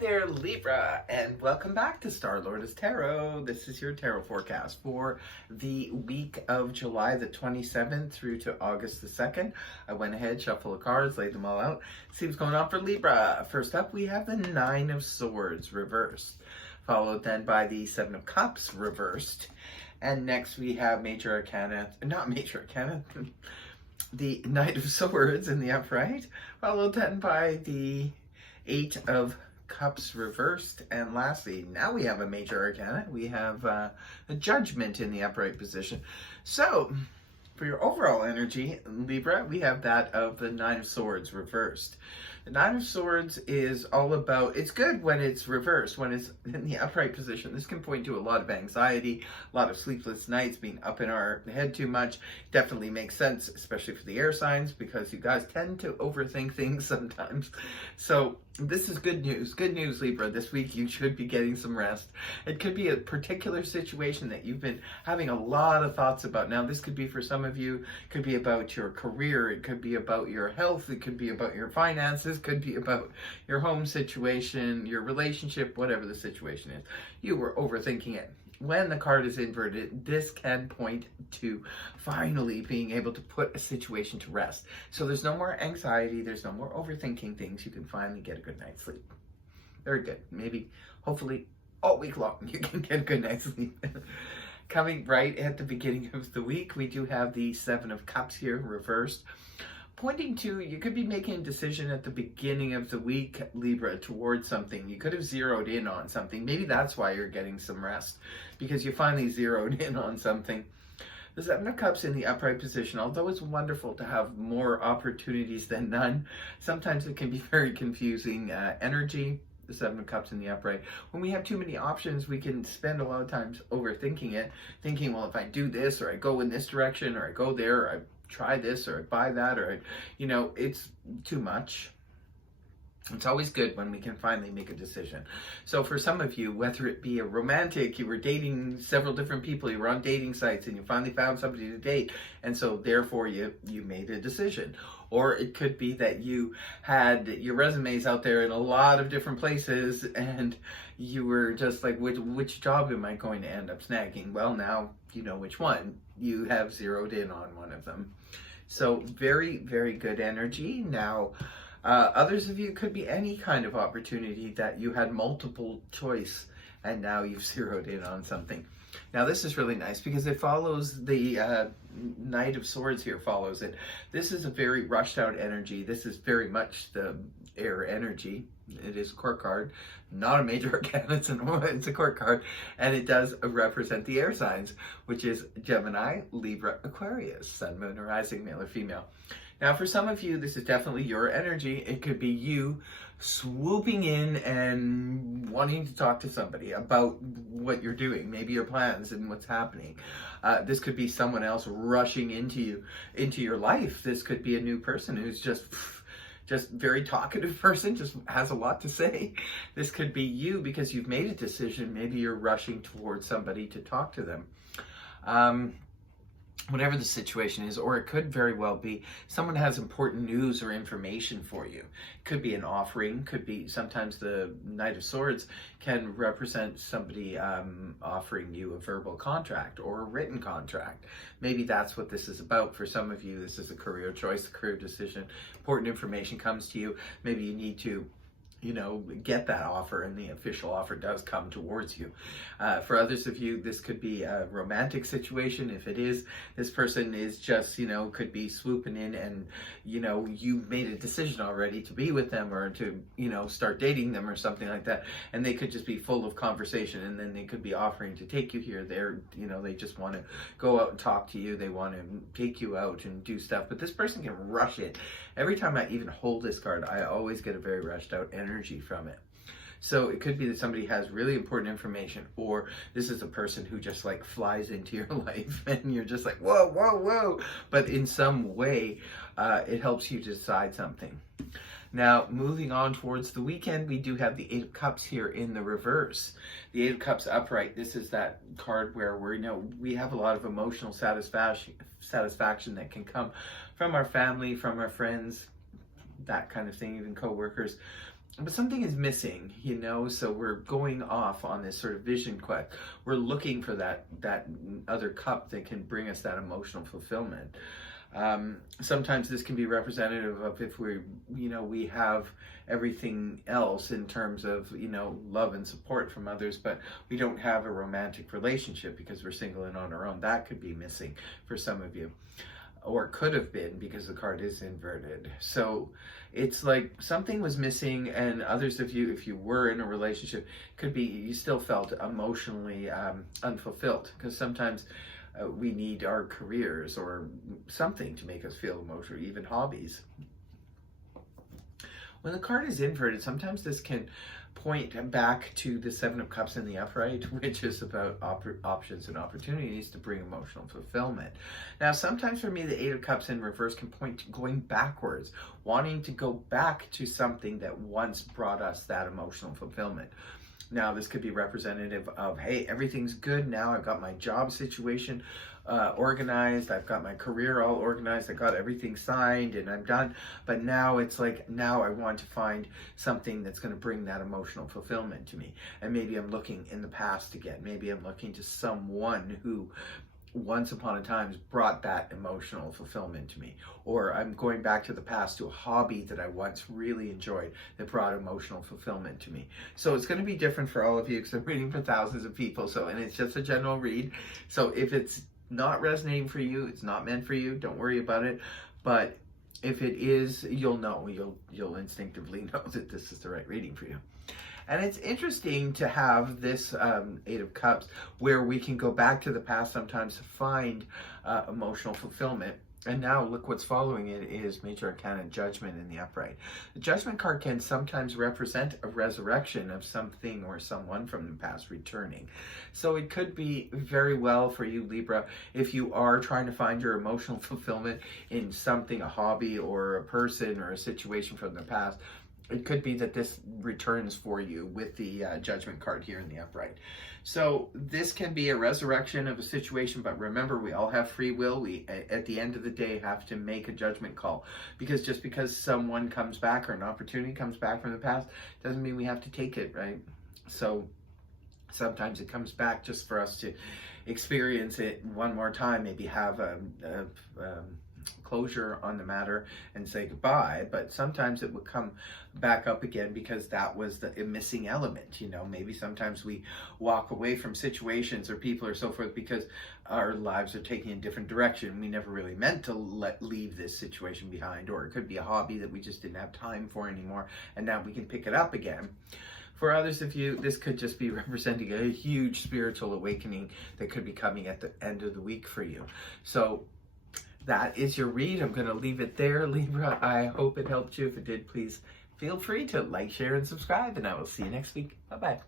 there, Libra, and welcome back to Star Lord's Tarot. This is your tarot forecast for the week of July the 27th through to August the 2nd. I went ahead, shuffled the cards, laid them all out. See what's going on for Libra. First up, we have the Nine of Swords reversed, followed then by the Seven of Cups reversed. And next we have Major Arcana, the Knight of Swords in the upright, followed then by the Eight of Cups reversed, and lastly, now we have a Major Arcana. We have a Judgment in the upright position. So, for your overall energy, Libra, we have that of the Nine of Swords reversed. The Nine of Swords is all about, it's good when it's reversed, when it's in the upright position. This can point to a lot of anxiety, a lot of sleepless nights, being up in our head too much. Definitely makes sense, especially for the air signs, because you guys tend to overthink things sometimes. So this is good news. Good news, Libra. This week you should be getting some rest. It could be a particular situation that you've been having a lot of thoughts about. Now, this could be for some of you, could be about your career, it could be about your health, it could be about your finances, could be about your home situation, your relationship, whatever the situation is. You were overthinking it. When the card is inverted, this can point to finally being able to put a situation to rest. So there's no more anxiety, there's no more overthinking things. You can finally get a good night's sleep. Very good. Maybe, hopefully, all week long you can get a good night's sleep. Coming right at the beginning of the week, we do have the Seven of Cups here reversed, pointing to you could be making a decision at the beginning of the week, Libra, towards something. You could have zeroed in on something. Maybe that's why you're getting some rest, because you finally zeroed in on something. The Seven of Cups in the upright position, although it's wonderful to have more opportunities than none, sometimes it can be very confusing energy. The Seven of Cups in the upright. When we have too many options, we can spend a lot of times overthinking it, thinking, well, if I do this, or I go in this direction, or I go there, or I try this, or I buy that, or it's too much. It's always good when we can finally make a decision. So for some of you, whether it be a romantic, you were dating several different people, you were on dating sites, and you finally found somebody to date, and so therefore you made a decision. Or it could be that you had your resumes out there in a lot of different places, and you were just like, which job am I going to end up snagging? Well, now you know which one. You have zeroed in on one of them. So very, very good energy. Now, others of you could be any kind of opportunity that you had multiple choice, and now you've zeroed in on something. Now, this is really nice because it follows the Knight of Swords here follows it. This is a very rushed out energy. This is very much the air energy. It is a court card, not a Major Arcana, it's a court card, and it does represent the air signs, which is Gemini, Libra, Aquarius, Sun, Moon, or Rising, male or female. Now, for some of you, this is definitely your energy. It could be you swooping in and wanting to talk to somebody about what you're doing, maybe your plans and what's happening. This could be someone else rushing into your life. This could be a new person who's just very talkative person, just has a lot to say. This could be you because you've made a decision. Maybe you're rushing towards somebody to talk to them. Whatever the situation is, or it could very well be someone has important news or information for you. It could be an offering, could be sometimes the Knight of Swords can represent somebody offering you a verbal contract or a written contract. Maybe that's what this is about. For some of you, this is a career choice, a career decision. Important information comes to you. Maybe you need to get that offer, and the official offer does come towards you. For others of you, this could be a romantic situation. If it is, this person is just, could be swooping in and, you've made a decision already to be with them or to, start dating them or something like that. And they could just be full of conversation, and then they could be offering to take you here, there, they just want to go out and talk to you. They want to take you out and do stuff, but this person can rush it. Every time I even hold this card, I always get a very rushed out energy from it. So it could be that somebody has really important information, or this is a person who just like flies into your life and you're just like, whoa, whoa, whoa. But in some way, it helps you decide something. Now, moving on towards the weekend, we do have the Eight of Cups here in the reverse. The Eight of Cups upright, this is that card where we have a lot of emotional satisfaction that can come from our family, from our friends, that kind of thing, even co-workers. but something is missing, you know, so we're going off on this sort of vision quest. We're looking for that other cup that can bring us that emotional fulfillment. Sometimes this can be representative of if we, you know, we have everything else in terms of, you know, love and support from others, but we don't have a romantic relationship because we're single and on our own. That could be missing for some of you, or could have been, because the card is inverted. So it's like something was missing, and others of you, if you were in a relationship, could be you still felt emotionally unfulfilled, because sometimes we need our careers or something to make us feel emotional, even hobbies. When the card is inverted, sometimes this can point back to the Seven of Cups in the upright, which is about options and opportunities to bring emotional fulfillment. Now, sometimes for me, the Eight of Cups in reverse can point to going backwards, wanting to go back to something that once brought us that emotional fulfillment. Now, this could be representative of, hey, everything's good now. I've got my job situation organized. I've got my career all organized. I got everything signed and I'm done. But now it's like, now I want to find something that's going to bring that emotional fulfillment to me. And maybe I'm looking in the past again. Maybe I'm looking to someone who once upon a time brought that emotional fulfillment to me, or I'm going back to the past to a hobby that I once really enjoyed that brought emotional fulfillment to me. So it's going to be different for all of you because I'm reading for thousands of people. So, and it's just a general read. So if it's not resonating for you, it's not meant for you, don't worry about it. But if it is, you'll know, you'll instinctively know that this is the right reading for you. And it's interesting to have this Eight of Cups where we can go back to the past sometimes to find emotional fulfillment. And now look what's following it is Major Arcana Judgment in the upright. The Judgment card can sometimes represent a resurrection of something or someone from the past returning. So it could be very well for you, Libra, if you are trying to find your emotional fulfillment in something, a hobby or a person or a situation from the past. It could be that this returns for you with the Judgment card here in the upright. So this can be a resurrection of a situation, but remember, we all have free will. We, at the end of the day, have to make a judgment call. Because just because someone comes back or an opportunity comes back from the past, doesn't mean we have to take it, right? So sometimes it comes back just for us to experience it one more time, maybe have a closure on the matter and say goodbye. But sometimes it would come back up again because that was the missing element. You know, maybe sometimes we walk away from situations or people or so forth because our lives are taking a different direction. We never really meant to leave this situation behind, or it could be a hobby that we just didn't have time for anymore, and now we can pick it up again. For others of you, this could just be representing a huge spiritual awakening that could be coming at the end of the week for you. So that is your read. I'm going to leave it there, Libra. I hope it helped you. If it did, please feel free to like, share, and subscribe, and I will see you next week. Bye-bye.